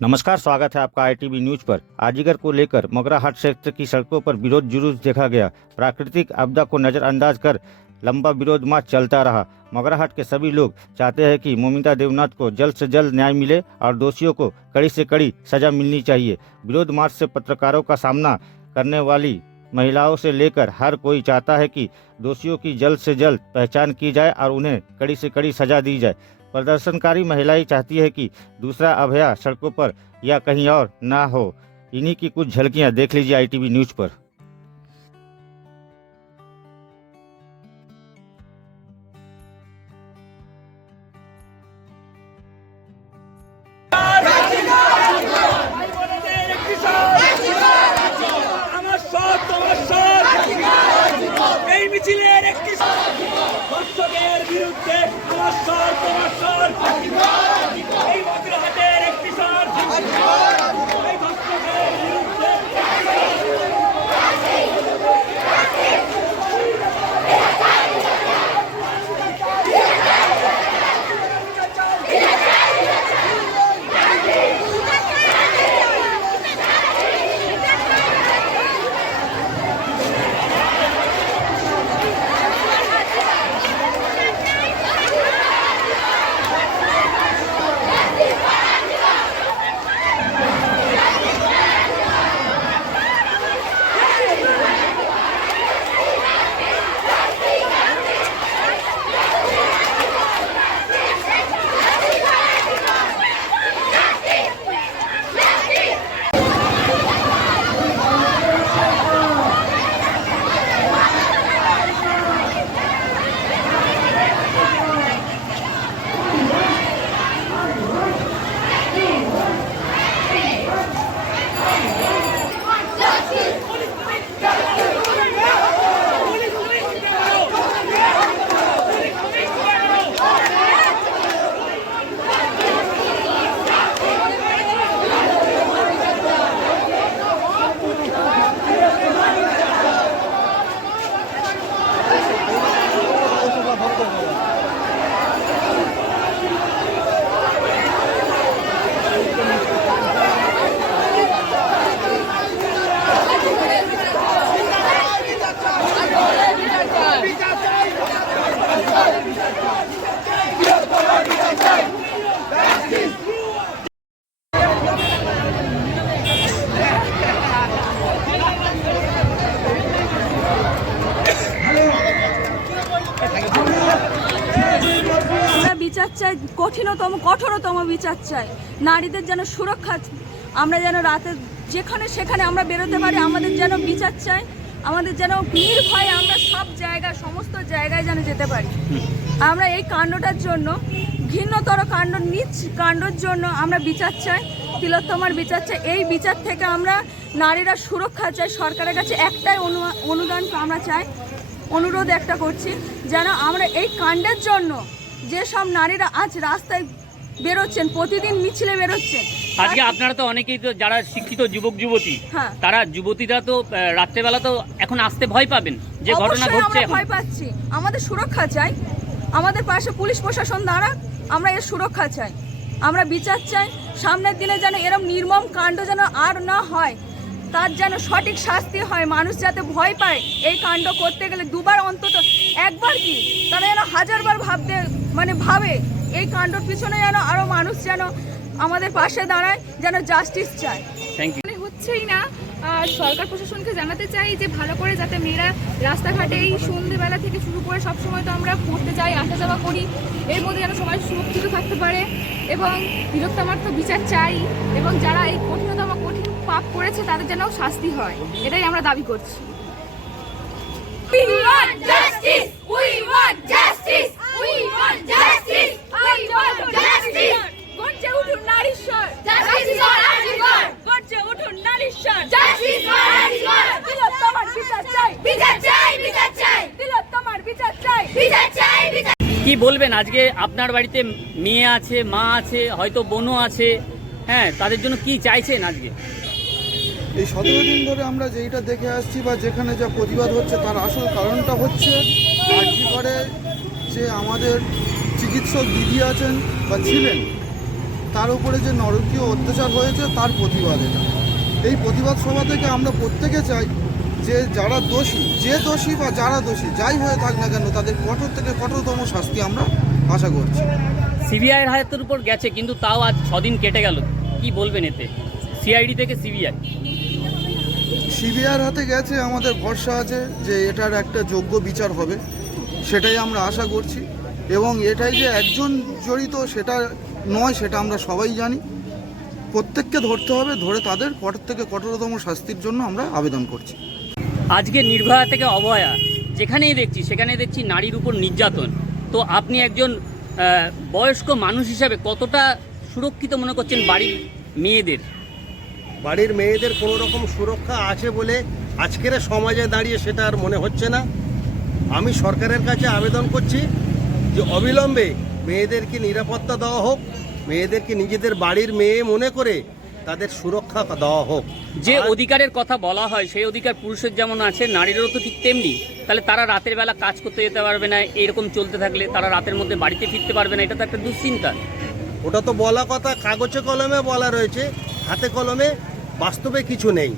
नमस्कार, स्वागत है आपका आईटीवी न्यूज पर। आजीगर को लेकर मोगराहाट क्षेत्र की सड़कों पर विरोध जुलूस देखा गया। प्राकृतिक आपदा को नजरअंदाज कर लंबा विरोध मार्च चलता रहा। मोगराहाट के सभी लोग चाहते हैं कि मोमिता देवनाथ को जल्द से जल्द न्याय मिले और दोषियों को कड़ी से कड़ी सजा मिलनी चाहिए। विरोध मार्च से पत्रकारों का सामना करने वाली महिलाओं से लेकर हर कोई चाहता है कि दोषियों की जल्द से जल्द पहचान की जाए और उन्हें कड़ी से कड़ी सजा दी जाए। प्रदर्शनकारी महिलाएं चाहती है कि दूसरा अभया सड़कों पर या कहीं और ना हो। इन्हीं की कुछ झलकियां देख लीजिए आईटीवी न्यूज पर। বিচার চাই, কঠোরতম বিচার চাই। নারীদের যেন সুরক্ষা, আমরা যেন রাতে যেখানে সেখানে আমরা বেরোতে পারি। আমাদের যেন বিচার চাই, আমাদের যেন নির্ভয়ে আমরা সব জায়গায় সমস্ত জায়গায় যেন যেতে পারি। আমরা এই কাণ্ডটার জন্য, ঘৃণ্যতর কাণ্ডর জন্য আমরা বিচার চাই, তিলোত্তমার বিচার চাই। এই বিচার থেকে আমরা নারীরা সুরক্ষা চাই। সরকারের কাছে একটাই অনুদান আমরা চাই, অনুরোধ একটা করছি, যেন আমরা এই কাণ্ডের জন্য যেসব নারীরা আজ রাস্তায় বেরোচ্ছেন, প্রতিদিন মিছিলে বেরোচ্ছেন। আজকে আপনারা তো অনেকেই তো যারা শিক্ষিত যুবক যুবতী, হ্যাঁ, তারা যুবতীরা তো রাত্রেবেলা তো এখন আসতে ভয় পাবেন, যে ঘটনা ঘটছে ভয় পাচ্ছি। আমাদের সুরক্ষা চাই, আমাদের পাশে পুলিশ প্রশাসন দ্বারা আমরা এর সুরক্ষা চাই, আমরা বিচার চাই। সামনের দিনে যেন এরকম নির্মম কাণ্ড যেন আর না হয়, তার যেন সঠিক শাস্তি হয়। মানুষ যাতে ভয় পায় এই কাণ্ড করতে গেলে, দুবার অন্তত, একবার কি তারা যেন হাজারবার ভাবে এই কাণ্ডর পিছনে যেন আরো মানুষ যেন আমাদের পাশে দাঁড়ায়, যেন জাস্টিস চায়। Thank you. হচ্ছেই না। সরকার প্রশাসনকে জানাতে চাই যে ভালো করে যাতে মেয়েরা রাস্তাঘাটে এই সন্ধ্যেবেলা থেকে শুরু করে সবসময় তো আমরা পড়তে যাই, আসা যাওয়া করি, এর মধ্যে যেন সবাই সুরক্ষিত থাকতে পারে। এবং তিলোত্তমার তো বিচার চাই, এবং যারা এই কঠিন পাপ করেছে তাদের যেন শাস্তি হয়, এটাই আমরা দাবি করছি। We want justice! We want justice! We want justice! We want justice! গর্জে উঠুন নারীশ্বর, justice for Arjigor! গর্জে উঠুন নারীশ্বর, justice for Arjigor! তিলোত্তমার বিচার চাই, বিচার চাই, বিচার চাই! তিলোত্তমার বিচার চাই, বিচার চাই, বিচার। কি বলবেন, আজকে আপনার বাড়িতে মেয়ে আছে, মা আছে, হয়তো বোনও আছে, হ্যাঁ, তাদের জন্য কি চাইছেন আজকে? এই 17 দিন ধরে আমরা যেইটা দেখে আসছি বা যেখানে যা প্রতিবাদ হচ্ছে, তার আসল কারণটা হচ্ছে আরজিকরে যে আমাদের চিকিৎসক দিদি আছেন বা ছিলেন, তার উপরে যে নরকীয় অত্যাচার হয়েছে তার প্রতিবাদ এটা। এই প্রতিবাদ সভা থেকে আমরা প্রত্যেকে চাই যে যারা দোষী, যে দোষী বা যারা দোষী যাই হয়ে থাক না কেন, তাদের কঠোর থেকে কঠোরতম শাস্তি আমরা আশা করছি। সিবিআইয়ের হাতের উপর গেছে, কিন্তু তাও আজ 6 দিন কেটে গেল, কি বলবেন এতে? সিআইডি থেকে সিবিআই, সিবিআইয়ের হাতে গেছে, আমাদের ভরসা আছে যে এটার একটা যোগ্য বিচার হবে, সেটাই আমরা আশা করছি। এবং এটাই যে একজন জড়িত সেটা নয়, সেটা আমরা সবাই জানি। প্রত্যেককে ধরতে হবে, ধরে তাদের কঠোর থেকে কঠোরতম শাস্তির জন্য আমরা আবেদন করছি। আজকে নির্ভয়া থেকে অভয়া, যেখানেই দেখছি সেখানেই দেখছি নারীর উপর নির্যাতন। তো আপনি একজন বয়স্ক মানুষ হিসাবে কতটা সুরক্ষিত মনে করছেন বাড়ির মেয়েদের? বাড়ির মেয়েদের কোনো রকম সুরক্ষা আছে বলে আজকের সমাজে দাঁড়িয়ে সেটা আর মনে হচ্ছে না। আমি সরকারের কাছে আবেদন করছি যে অবিলম্বে মেয়েদেরকে নিরাপত্তা দেওয়া হোক, মেয়েদেরকে নিজেদের বাড়ির মেয়ে মনে করে তাদের সুরক্ষা দেওয়া হোক। যে অধিকারের কথা বলা হয় সেই অধিকার পুরুষের যেমন আছে, নারীরও তো ঠিক তেমনি। তাহলে তারা রাতের বেলা কাজ করতে যেতে পারবে না, এরকম চলতে থাকলে তারা রাতের মধ্যে বাড়িতে ফিরতে পারবে না, এটা তো একটা দুশ্চিন্তা। ওটা তো বলা কথা, কাগজে কলমে বলা রয়েছে, হাতে কলমে বাস্তবে কিছু নেই।